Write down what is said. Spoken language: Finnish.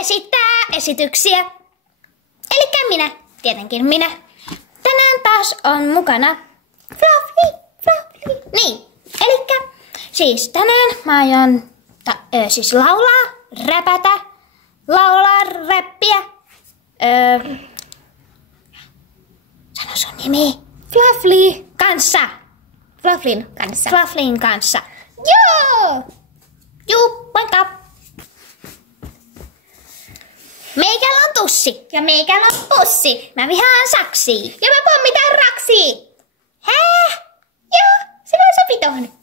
esittää esityksiä. Elikkä minä, tietenkin minä. Tänään taas on mukana Fluffy. Niin, elikkä siis tänään mä aion siis laulaa, räppiä. Sano sun nimi. Fluffyn kanssa. Joo! Juu, moikka! Meikällä on tussi. Ja meikällä on pussi. Mä vihaan saksia. Ja mä pommitan raksi. Hää? Joo, se voi sopi tohon.